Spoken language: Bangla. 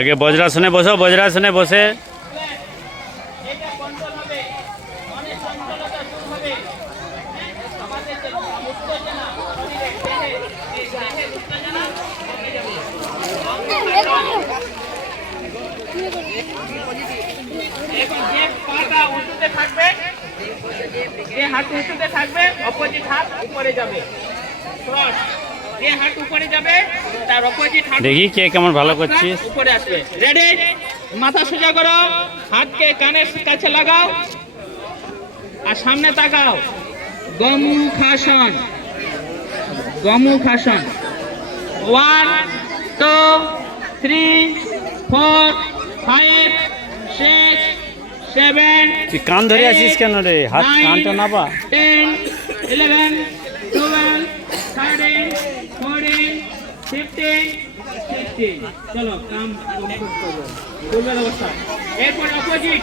আগে বজ্রাসনে বসো, বজ্রাসনে বসে হাত উঁচুতে থাকবে, অপোজিট হাত উপরে যাবে, ক্রস। যে হাত উপরে যাবে তার অপোজিট হাত দেখি কে কেমন ভালো করছিস। উপরে আসবে। রেডি, মাথা সোজা করো, হাতকে কানের কাছে লাগাও আর সামনে তাকাও। গমুখাসন, গমুখাসন। 1 2 3 4 5 6 7 তুই কান ধরে আছিস কেন রে? হাত কানটা নাবা। 10 11 12 13 14 15 16। চলো কাম কমপ্লিট করবো। পূর্বের অবস্থা। এরপর অপোজিট